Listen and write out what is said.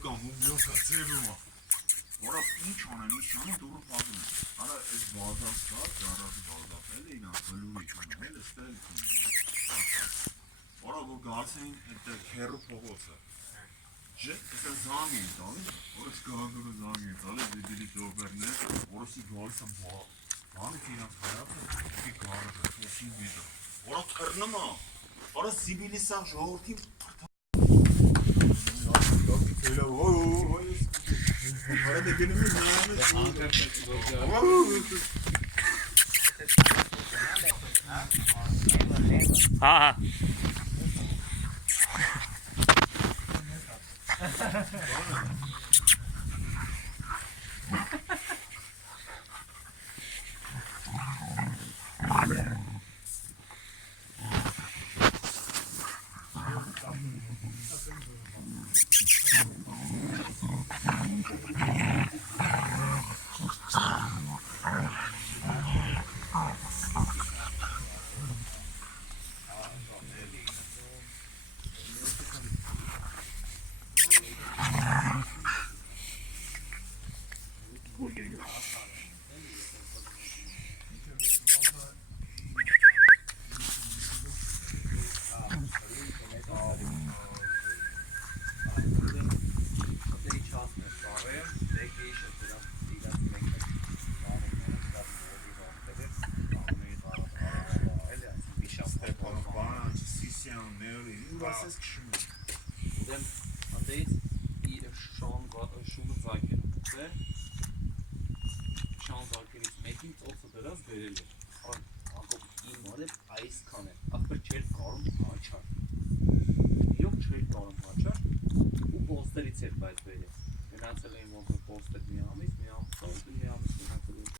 կամ ու մյուսը ծերում է։ Որը ինչ անեն, ինչ անեն դուրը փակում։ Արա այս բազած կա, գարաժի բազած էլ ինա գլուրի չունի, էլ ստել քունի։ Որը որ գալսին այդ քերու փողոցը։ Ջե, դա զանգ են տալի, որը սկանդուրը զանգ են տալի, դիդի դոբերներ, որսի գալսը բանը իրան հայացը, մի գարաժը, փոսի վիդը։ Որը թռնում է, որը Սիբիլի սաղ ժողորդին Para de benim Ha. Poster մի ամիս, մի ամս